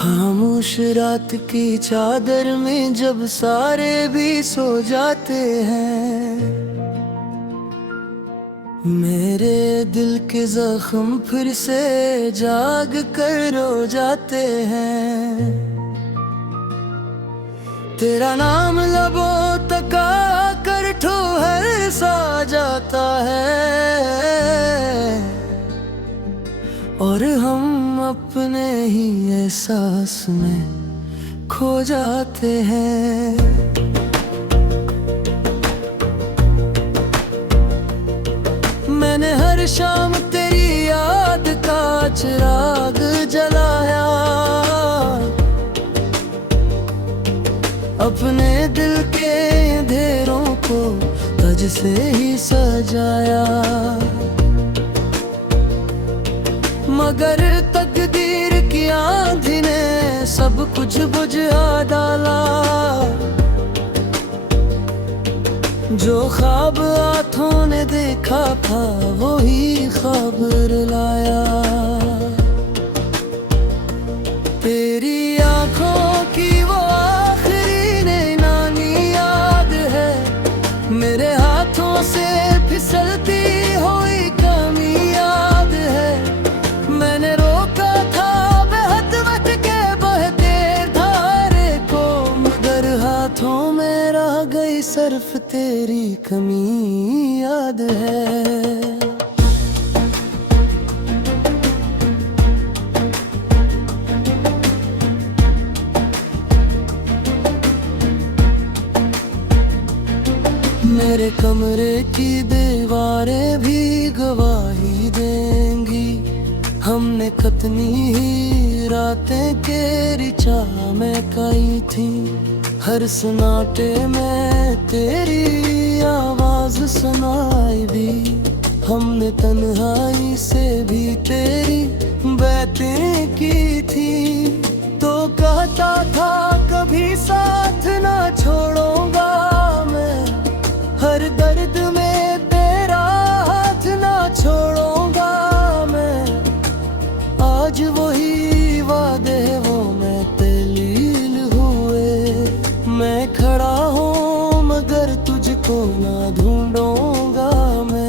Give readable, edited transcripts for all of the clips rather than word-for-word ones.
खामोश रात की चादर में जब सारे भी सो जाते हैं, मेरे दिल के जख्म फिर से जाग कर रो जाते हैं। तेरा नाम लबों तक आकर ठोहर सा जाता है, और हम अपने ही एहसास में खो जाते हैं। मैंने हर शाम तेरी याद का चिराग जलाया, अपने दिल के अंधेरों को तज से ही सजाया, मगर तकदीर की आंधी ने सब कुछ बुझा डाला। जो ख्वाब आँखों ने देखा था वही ख्वाब रुलाया। तेरी आँखों की वो आखिरी नैनानी याद है, मेरे हाथों से फिसलती हुई कमी याद है। मैंने रोका था बेहद बच के बहते धारे को, मगर हाथों में रह गई सिर्फ तेरी कमी याद है। मेरे कमरे की दीवारें भी गवाही देंगी, हमने कितनी ही रातें केरी चाह में कई थी। हर सन्नाटे में तेरी आवाज सुनाई दी, हमने तन्हाई से भी तेरी बातें की थी। तो कहता था कभी साथ ना छोड़ूंगा मैं, हर दर्द में तेरा हाथ ना छोड़ूंगा मैं। आज वही वादे वो मैं तल्लील हुए, मैं खड़ा हूँ मगर तुझको ना ढूंढूंगा मैं।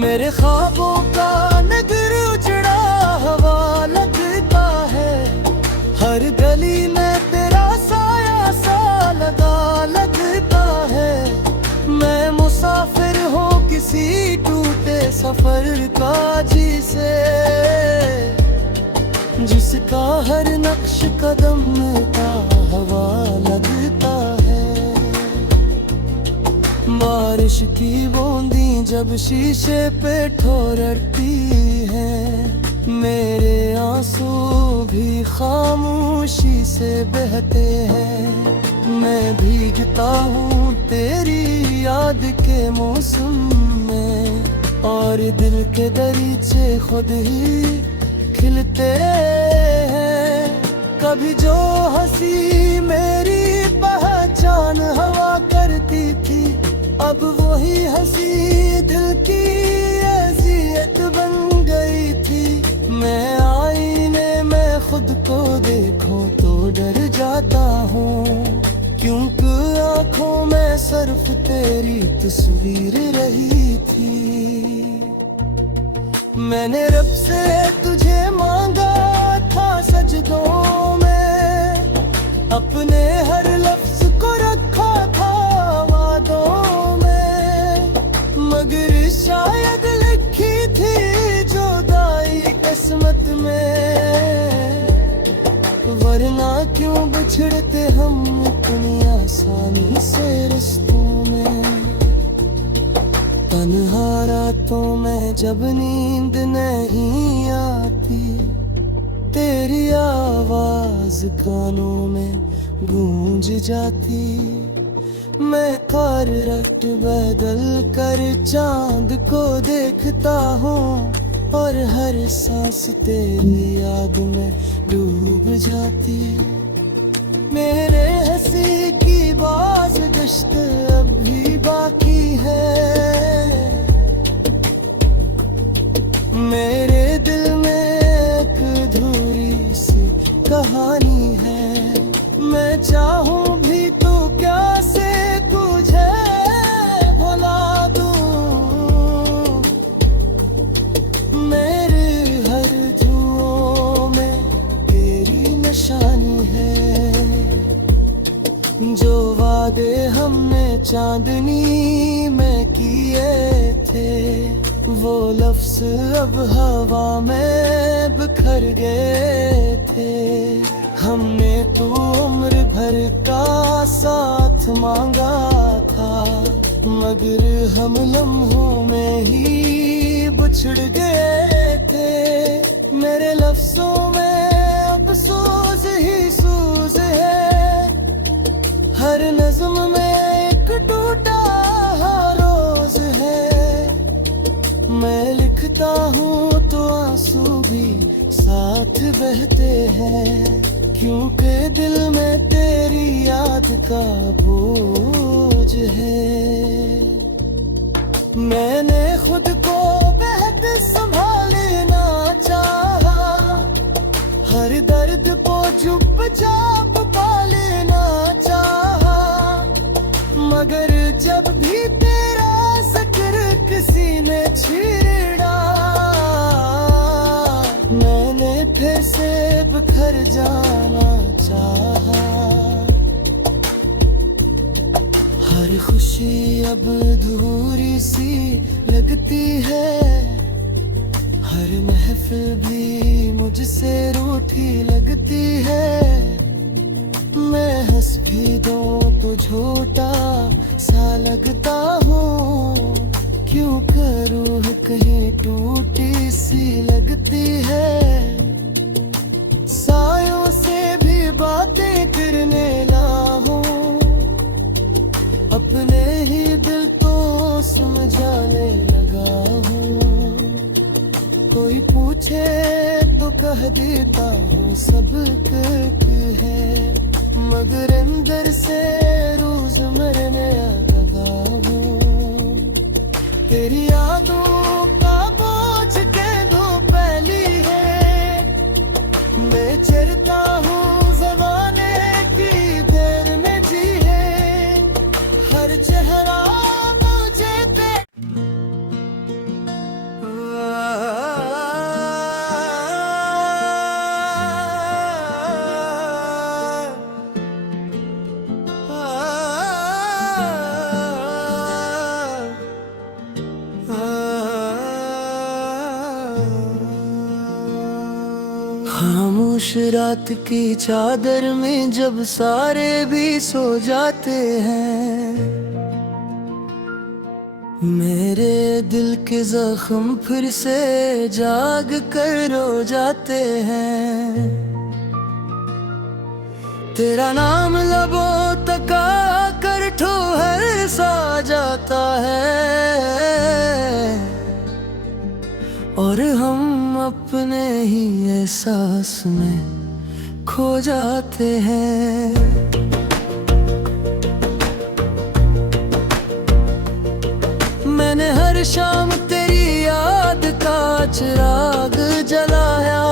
मेरे ख्वाबों का नगर उजड़ा हवा लगता है, हर गली में तेरा साया सा लगा लगता है। मैं मुसाफिर हूँ किसी टूटे सफर का जिसे, जिसका हर नक्श कदम का हवा लगता है। बारिश की बूंदी जब शीशे पे ठोरती है, मेरे आंसू भी खामोशी से बहते हैं। मैं भीगता हूँ तेरी याद के मौसम में, और दिल के दरीचे खुद ही खिलते हैं। कभी जो हंसी मेरी पहचान हवा करती थी, अब वही हंसी दिल की अज़ियत बन गई थी। मैं आईने में खुद को देखूं तो डर जाता हूँ, क्योंकि आँखों में सिर्फ तेरी तस्वीर रही थी। मैंने रब से तुझे मांगा था सजदों में, अपने हर लफ्ज को रखा था वादों में, मगर शायद लिखी थी जुदाई किस्मत में। वरना क्यों बिछड़ते हम इतनी आसानी से रिश्तों में। तन्हा रातों में जब नींद नहीं आती, तेरी आवाज कानों में गूंज जाती। मैं करवट बदल कर चांद को देखता हूँ, और हर सांस तेरी याद में डूब जाती। मेरे हंसी की बाज गश्त अब भी बाकी है, मेरे दिल में एक अधूरी लफ्ज अब हवा में बिखर गए थे। हमने तो उम्र भर का साथ मांगा था, मगर हम लम्हों में ही बिछड़ गए थे। मेरे लफ्जों में अब सूज ही सूज है, हर नज़्म में एक टूटा रोज है। मैं लिखता हूँ तो आंसू भी साथ बहते हैं, क्योंकि दिल में तेरी याद का बोझ है। मैंने खुद को बेहद संभालना चाहा, हर दर्द को चुपचाप पालना चाहा, मगर जब भी तेरा जिक्र किसी ने छेड़ा, मैंने फिर से बिखर जाना चाहा। हर खुशी अब अधूरी सी लगती है, हर महफिल भी मुझसे रूठी लगती है। मैं हंस भी दूं तो झूठा सा लगता हूँ, क्यों करूँ कहीं टूटी सी लगती है। सायों से भी बातें करने लागूं, अपने ही दिल तो समझाने लगा हूँ। कोई पूछे तो कह देता हूँ सब कुछ है, मगर अंदर से रोज मरने लगा हूँ। तेरी यादों का बोझ कह दो पहली है, मैं चलता हूँ ज़माने की देर में जी है, हर चेहरा मुझे खामोश रात की चादर में जब सारे भी सो जाते हैं, मेरे दिल के जख्म फिर से जाग कर रो जाते हैं। तेरा नाम लबों तक आकर ठोहर सा जाता है, और हम अपने ही एहसास में खो जाते हैं। मैंने हर शाम तेरी याद का चिराग जलाया,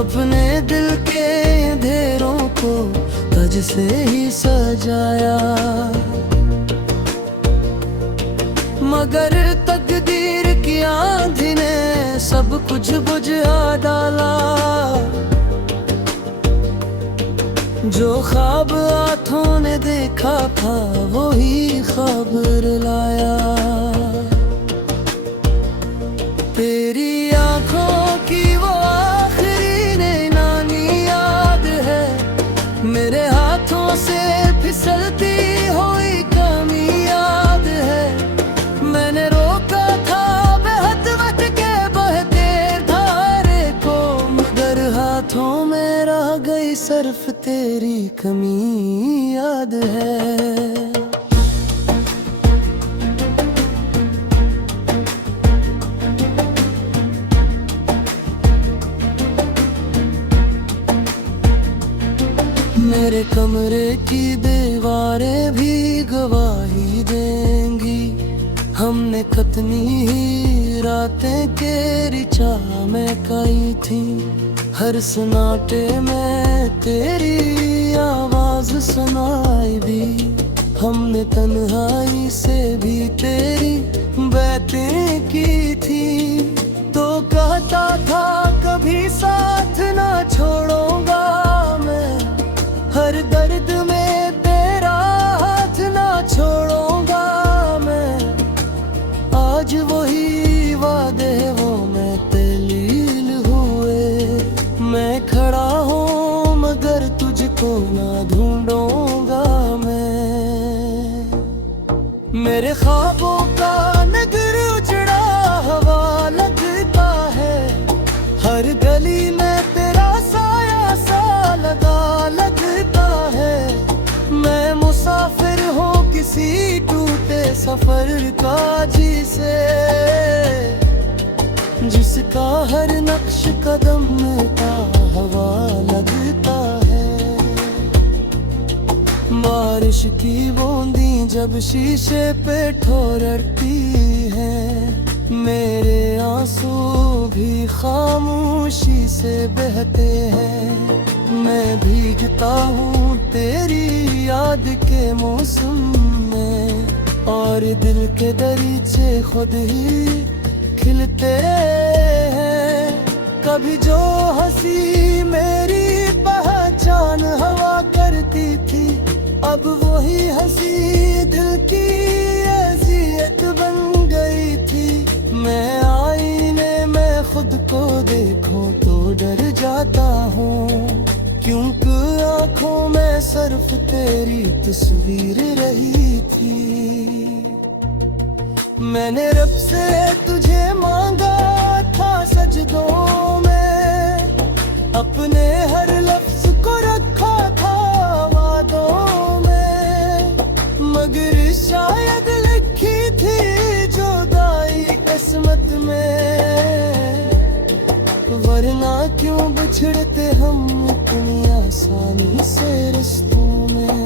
अपने दिल के अंधेरों को तज से ही सजाया, मगर तकदीर की आंधी ने सब कुछ बुझा डाला। जो ख्वाब आँखों ने देखा था वो ही ख्वाब रुलाया। तेरी आँखों की वो आखिरी नैनानी याद है, मेरे हाथों से फिसलती हुई कमी याद है। मैंने रोका था बेहद वक्त के बहते धारे को, मगर हाथों में रह गई सिर्फ तेरी कमी याद है। मेरे कमरे की दीवारें भी गवाही देंगी, हमने कितनी ही रातें केरी चाह में काई थी। हर सन्नाटे में तेरी आवाज सुनाई भी, हमने तन्हाई से भी तेरी बातें की थी। तो कहता था कभी साथ ना छोड़ूंगा मैं, हर दर्द में तेरा हाथ ना छोड़ूंगा मैं। मेरे ख्वाबों का नगर उजड़ा हवा लगता है, हर गली में तेरा साया सा लगा लगता है। मैं मुसाफिर हूँ किसी टूटे सफर का जिसका हर नक्श कदम का हवा लगता है। बारिश की बूंदी जब शीशे पे ठोरती है, मेरे आंसू भी खामोशी से बहते हैं। मैं भीगता हूँ तेरी याद के मौसम में, और दिल के दरीचे खुद ही खिलते हैं। कभी जो हंसी मेरी पहचान हवा करती थी, अब वही हंसी दिल की अज़ियत बन गई थी। मैं आईने में खुद को देखूं तो डर जाता हूँ, क्योंकि आंखों में सिर्फ तेरी तस्वीर रही थी। मैंने रब से तुझे मांगा था सजदों में, अपने हर लफ्ज को रखा था वादों में, मगर शायद लिखी थी जुदाई किस्मत में। वरना क्यों बिछड़ते हम इतनी आसानी से रिश्तों में।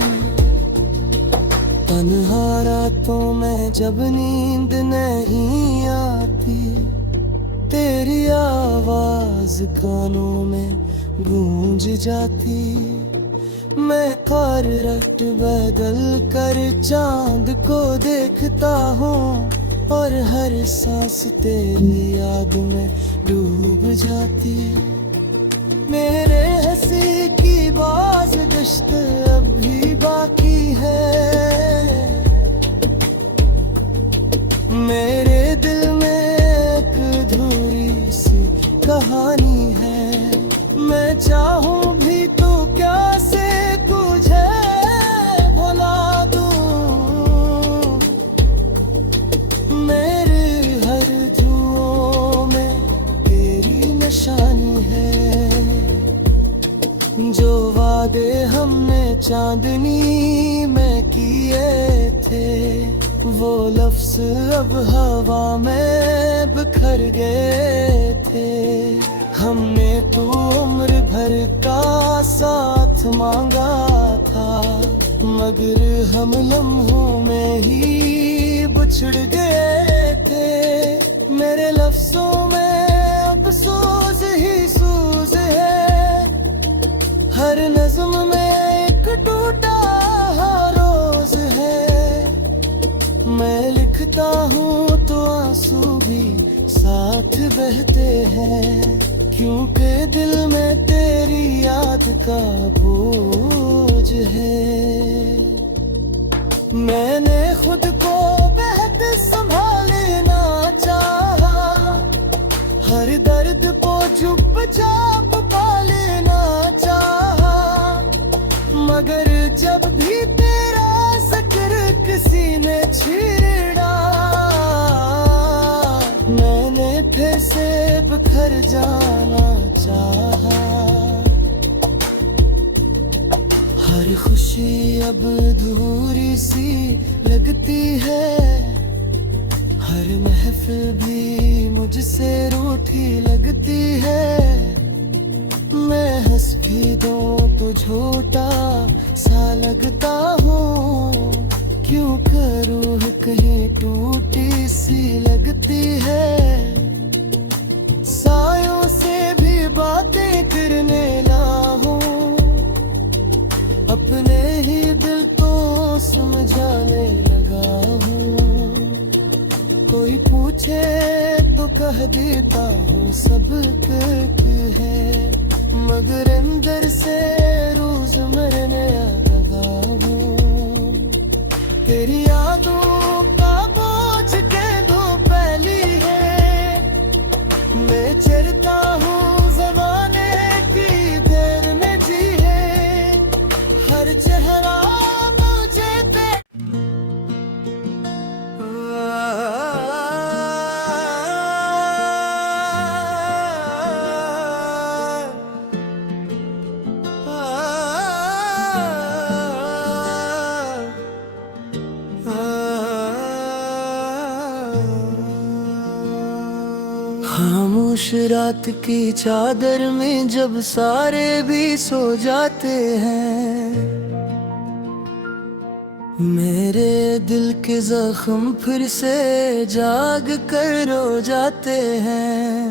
तन्हा रातों में जब नींद नहीं आती, तेरी आवाज कानों में गूंज जाती। मैं करवट बदल कर चांद को देखता हूँ, और हर सांस तेरी याद में डूब जाती। मेरे हंसी की बाज गश्त अब भी बाकी है, मेरे दिल में एक अधूरी सी कहानी है। मैं चाहूं भी तो क्या से तुझे भुला दूं, मेरे हर जुओं में तेरी निशानी है। जो वादे हमने चांदनी में किए थे, वो लफ्ज अब हवा में बिखर गए थे। हमने तो उम्र भर का साथ मांगा था, मगर हम लम्हों में ही बिछड़ गए थे। मेरे लफ्जों में अब सूज ही सूज है, हर नज़्म में एक टूटा रोज है। मैं लिखता हूँ तो आंसू भी साथ बहते हैं, क्योंकि दिल में तेरी याद का बोझ है। मैंने खुद को बेहद संभालना चाहा, हर दर्द को चुपचाप पालना चाहा, मगर जब भी तेरा जिक्र किसी ने छेड़ा, मैंने फिर से बिखर जाना चाहा। हर खुशी अब अधूरी सी लगती है, हर महफिल भी मुझसे रूठी लगती है। मैं हंस भी दूं तो झूठा सा लगता हूँ, क्यों करूँ कहीं टूटी सी लगती है। सायों से भी बातें करने लागूं, अपने ही दिल को समझाने लगा हूँ। कोई पूछे तो कह देता हूँ सब कुछ है, मगर अंदर से रोज मरने लगा हूँ। तेरी यादों का बोझ कंधों पहली है, मैं चलता हूँ ज़माने की देर में जी है। हर चेहरा मुझे खामोश रात की चादर में जब सारे भी सो जाते हैं, मेरे दिल के जख्म फिर से जाग कर रो जाते हैं।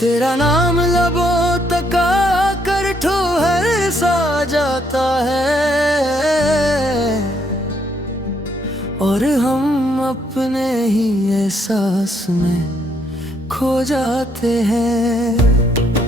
तेरा नाम लबों तक आकर ठोहर सा जाता है, और हम अपने ही एहसास में खो जाते हैं।